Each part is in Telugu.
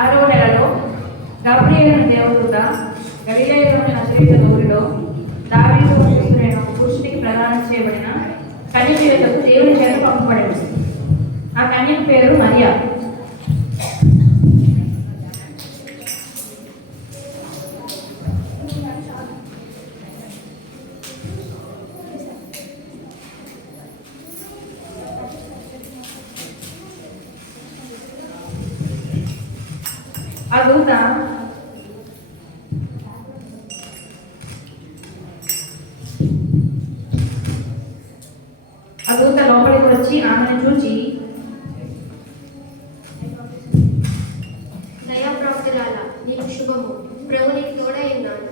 6వ నెలలో గబ్రియేలు దేవదూత గలిలయలోని నజరేతు ఊరిలో దావీదు వంశస్థుడైన ఒక పురుషుడికి ప్రదానం చేయబడిన కన్యక యొద్దకు దేవుని చేత పంపబడింది. ఆ కన్యక పేరు మరియా. ఆ దూత లోపలికి వచ్చి ఆమెను చూచి, దయాప్రాప్తురాలా, నీకు శుభము, ప్రభు నీకు తోడై ఉన్నాడు.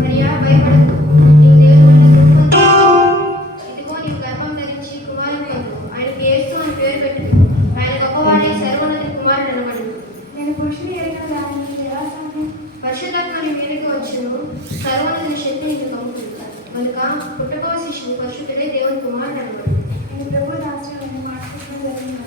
మరియా, భయపడకు, నీవు దేవుని వల్ల కృప, ఇదిగో నీవు గర్భం ధరించి కుమారుని కలుగు. ఆయనకు యేసు అని పేరు పెట్టు. ఆయన గొప్పవాడై సర్వోన్నత కుమారుడు అనబడు. నేను పురుషుని ఎరిగిన దాన్ని ఎలా సాధ్యం? పరిశుద్ధాత్మ నీ మీదకి వచ్చును, సర్వోన్నత శక్తి నీకు కమ్ముతుంది కనుక పుట్టబో శిశువు పరిశుద్ధుడే దేవుని కుమారుడు అనబడు. నేను ప్రభు దాస్యాలను మార్చుకోవడం జరిగింది.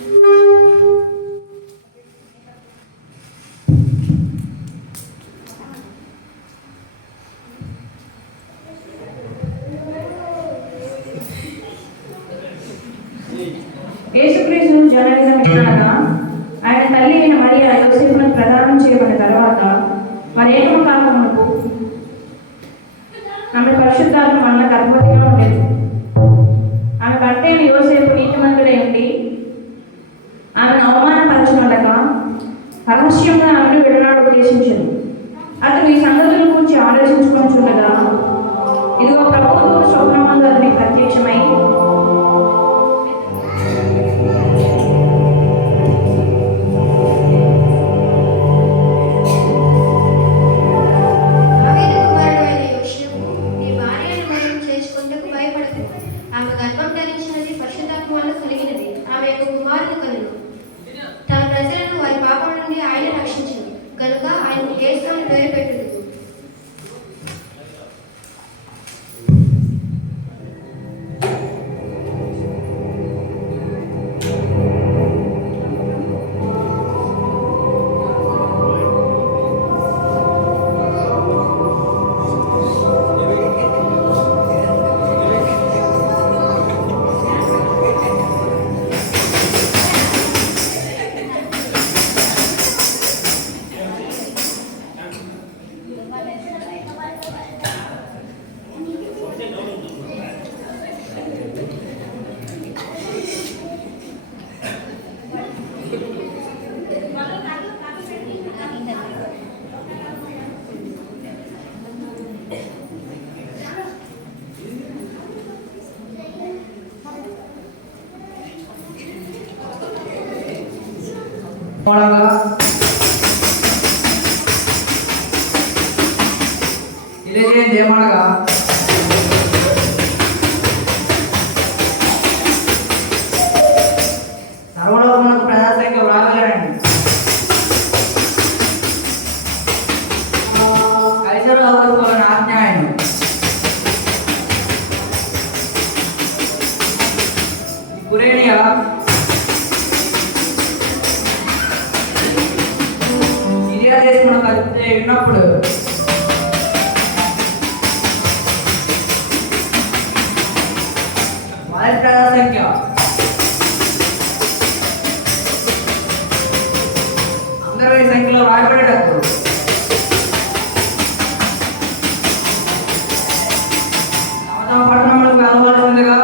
యేసుక్రీస్తును జననిజమించగా ఆయన తల్లి అయిన మరియా యోసేపును ప్రదానం చేయబడిన తర్వాత మరేకమ కాలమునకు ఆమె పరిశుద్ధాత్మ వలన గర్భవతిగా ఉండేది. ఆమె భర్త అయిన యోసేపు నీతిమంతుడై ఉండి ఆమెను అవమానపరచనుండగా రహస్యంగా ఆమెను విడనాడు ఉద్దేశించను. అతను ఈ సంగతుల గురించి ఆలోచించుకొనుచుండగా ఇదిగో ప్రభువు స్వప్నమందు అతనికి ప్రత్యక్షమై, ఆమె గర్భం ధరించినది పరిశుద్ధాత్మ వల్ల కలిగినది. ఆమె యొక్క కుమారుని కలుగు. తన ప్రజలను వారి పాపం నుండి ఆయన రక్షించింది కనుక ఆయనకు యేసు అని పేరు పెట్టింది. ఏమనగా సర్వలోకమునకు ప్రజాసంఖ్య వ్రాగలండి. కైసరు అవ్వని ఆజ్ఞ ఆయన. కురేనియా సిరియా దేశంలో కలిసి ఉన్నప్పుడు వారి ప్రజాసంఖ్య అందరి సంఖ్యలో రాయబడేటప్పుడు తమ పట్టణంలోకి వెళ్ళవలసిందిగా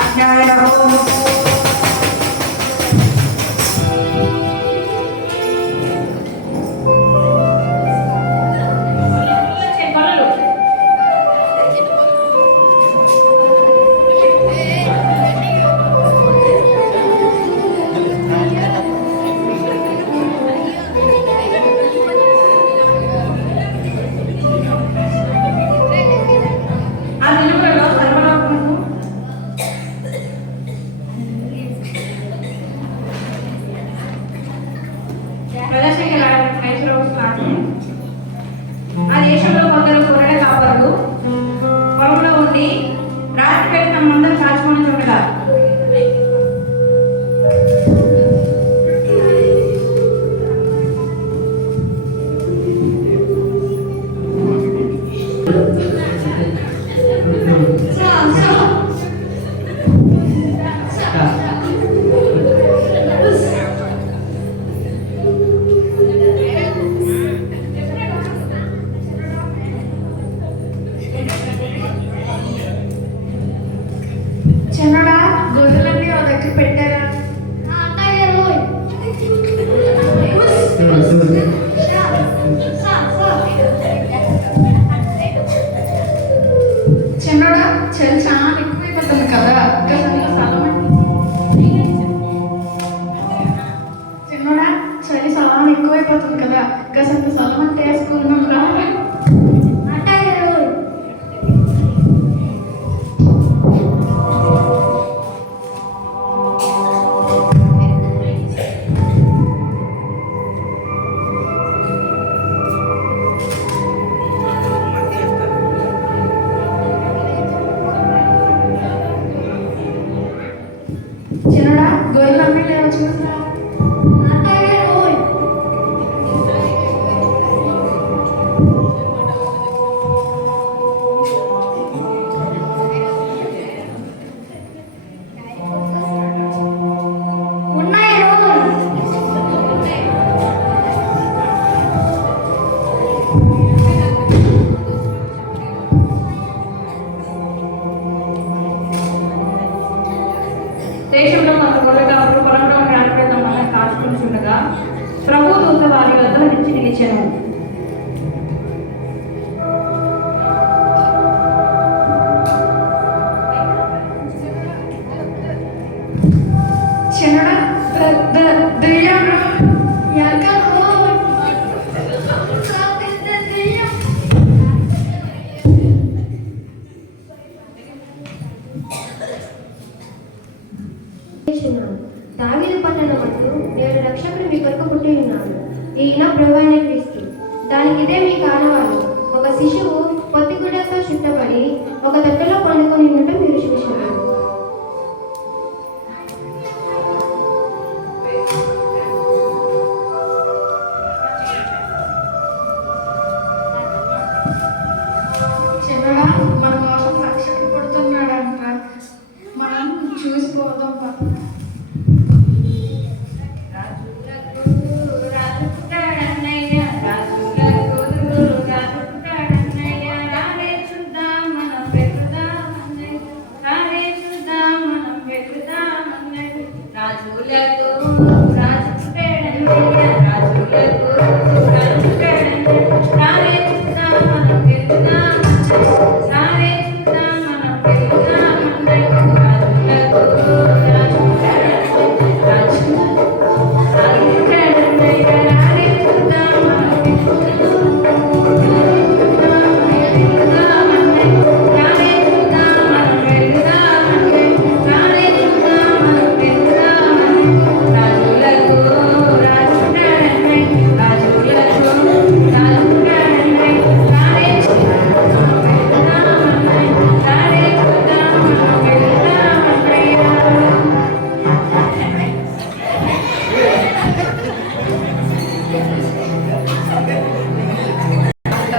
ఆజ్ఞ దేశంలో కొందరు గొర్రెల కాపరులు పొలంలో ఉండి రాత్రి వేళ తమ మందను కాచుకొని చూడగా చిన్నడా గొర్రెలన్నీ ఆ దగ్గర పెట్టారా? చిన్నడా చలి చాలా ఎక్కువైపోతుంది కదా, కాస్త స్థలం చిన్నడా చలి చాలా ఎక్కువైపోతుంది కదా, కాస్త స్థలం అంటే వేసుకుందాం రా. చిన్నడా గొర్రెలన్నీ లేవు చూసా. దేశంలో కొంత గొర్రె కాపరులు పొలంలో రాత్రి వేళ తమ మందను కాచుకొని చూడగా ప్రభు దూత వారి వద్ద నిలిచి నిలిచెను. చిన్నడా దెయ్యం రా. దావీదు పట్టణమందు నేను రక్షకుడు మీ కొరకు పుట్టి ఉన్నాను. ఈయన ప్రభువైన క్రీస్తు. దానికిదే మీ కారణవాలు. ఒక శిశువు పొత్తిగుడ్డతో చుట్టబడి ఒక తట్టలో పండుకొని ఉండటం మీరు చూశారు. చిన్నడా మన కోసం రక్షకుడు పుడుతున్నాడంట, మనం చూసిపోదాం.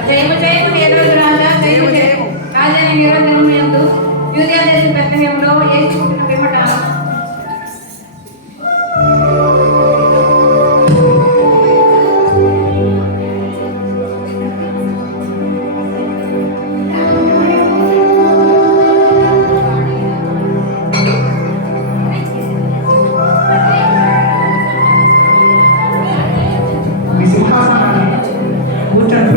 జయము జయము యేసు రాజా, జయము జయము రాజైన హేరోదేవుని యందు యూదయ దేశం బెత్లెహేములో యేసు పుట్టిన పిమ్మట మీ సింహాసనాన్ని కూర్చొని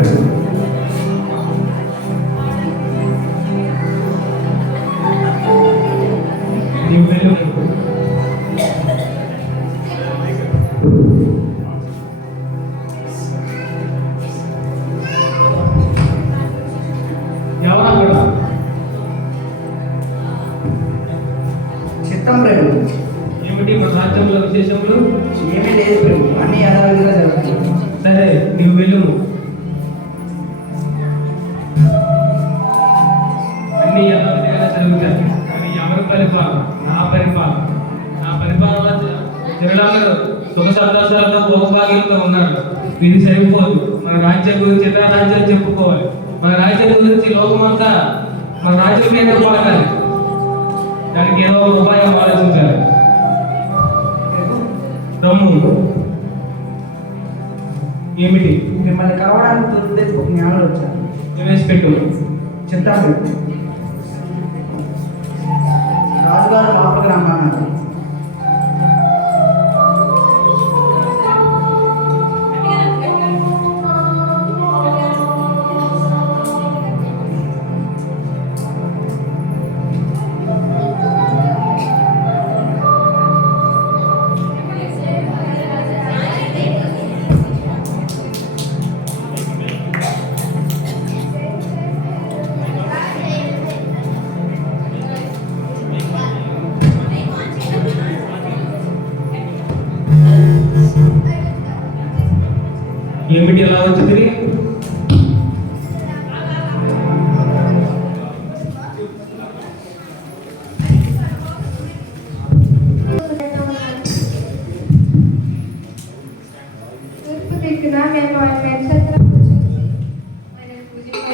చిత్తం ప్రభు. ఏమిటి మన రాజ్యంలో విశేషములు? ఏమీ లేదు ప్రభు, అన్ని యథావిధిగా జరుగుతాయి. సరే, నీవు వెళ్ళుము. పరిపాలన, నా పరిపాలన జనాలు సుఖ సంతోషాలతో భోగభాగ్యాలతో ఉన్నారు. ఇది సరిపోదు. మన రాజ్యం గురించి ఎలా రాజ్యాలు చెప్పుకోవాలి. మన రాజ్యం గురించి లోకమంతా మన రాజ్యం మీద పడాలి. దానికి ఏదో ఒక ఉపాయం ఆలోచించాలి. రమ్ము ఏమిటి? మిమ్మల్ని కలవడానికి దొరికితే ఒక జ్ఞానాలు వచ్చాను. ప్రవేశపెట్టు. చెప్తాను. రాజుగారు లోపలికి రమ్మన్నారు. ఏమిటి ఎలా వచ్చింది? తూర్పు దిక్కున మేము నక్షత్రం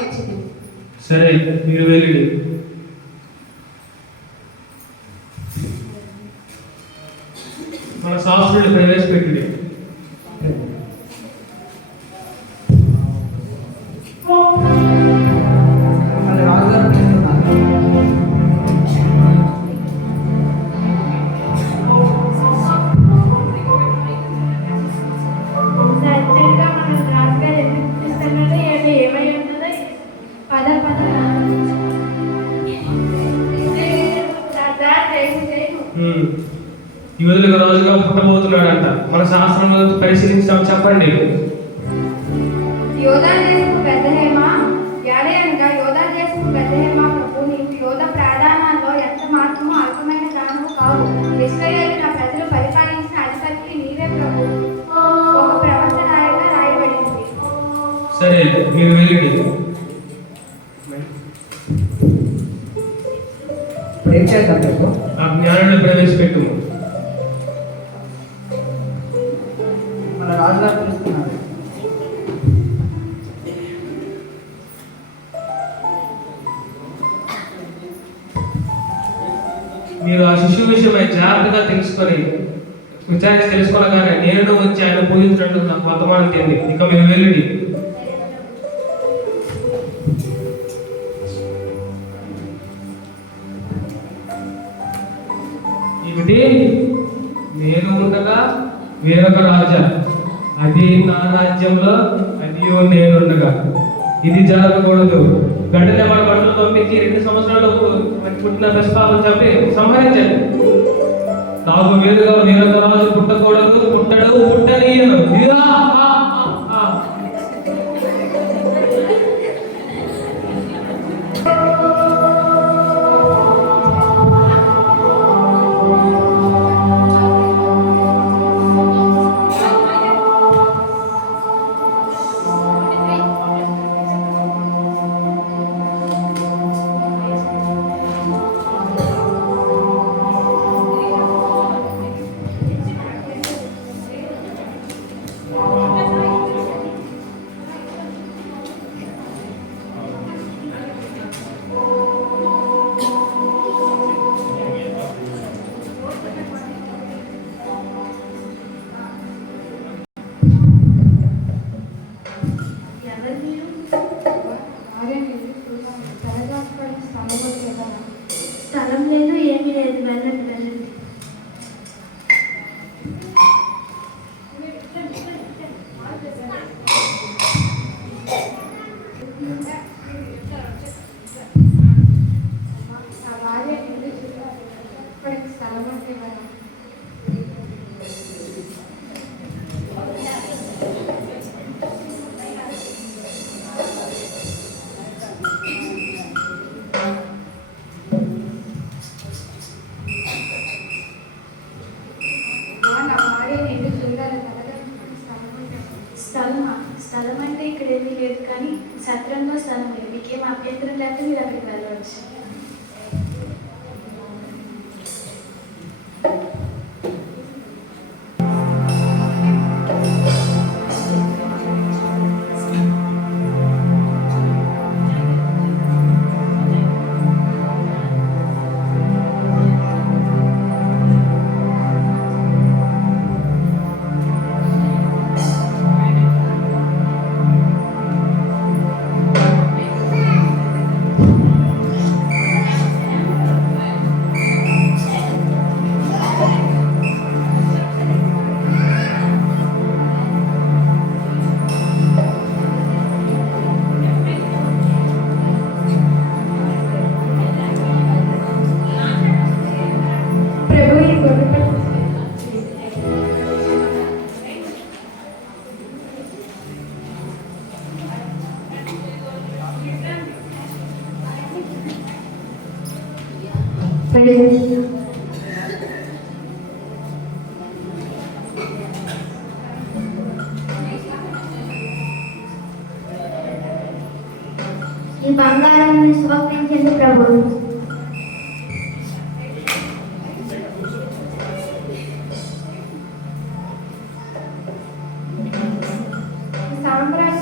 వచ్చింది. సరే, మీరు వెళ్ళి మన శాస్త్రులు ప్రవేశపెట్టి. మిమ్మల్ని రాజుగారు పిలుస్తున్నారు. సరిగ్గా మన రాజుగారు ఎందుకు పిలుస్తున్నారు? ఏమై ఉంటుందో పద పద యువతులకు రాజుగా పుట్టబోతున్నాడంట. మన శాస్త్రంలో పరిశీలించాం, చెప్పండి. యోధా దేశపు బెత్లెహేమా, యాడే అనగా యోధా దేశపు బెత్లెహేమా ప్రభు, నీవు యోధ ప్రాధాన్యాల్లో ఎంత మాత్రమూ అల్పమైన దానము కావు. ఇశ్రాయేలు నా ప్రజలు పరిపాలించిన అధిపతికి నీవే ప్రభు. ఒక ప్రవక్త రాయగా రాయబడింది. సరే, మీరు వెళ్ళి ఇప్పుడు ఏం చేద్దాం మీకు? ఆ జ్ఞానాన్ని ప్రవేశపెట్టు. మన రాజుగారు పిలుస్తున్నారు. మీరు ఆ శిశువు విషయమై జాగ్రత్తగా తెలుసుకోనగానే నేను వచ్చి ఆయన పూజించినట్టు నాకు వర్తమానం తెలియదు. ఇక మీరు వెళ్ళి. ఏమిటి? నేను ఉండగా వేరొక రాజా, అది నా రాజ్యంలో, అదియో నేనుండగా. ఇది జరగకూడదు. వెంటనే మన బట్టలు పంపించి 2 సంవత్సరాలు పుట్టిన పసిపాపను చంపి సంహరించండి. నాకు వేరుగా వేరొక రాజు పుట్టకూడదు, పుట్టనీయను. స్థలం లేదు, ఏమీ లేదు. వెళ్ళండి వెళ్ళండి. స్థలం అంటే స్థలం అంటే ఇక్కడ ఏమీ లేదు, కానీ సత్రంలో స్థలం లేదు. మీకేం అభ్యంతరం లేకపోతే మీరు అక్కడికి వెళ్ళవచ్చు. తెలియజేస్తున్నాను. ఈ బంగారాన్ని సమర్పించండి ప్రభు. ఈ సాంబ్రాణి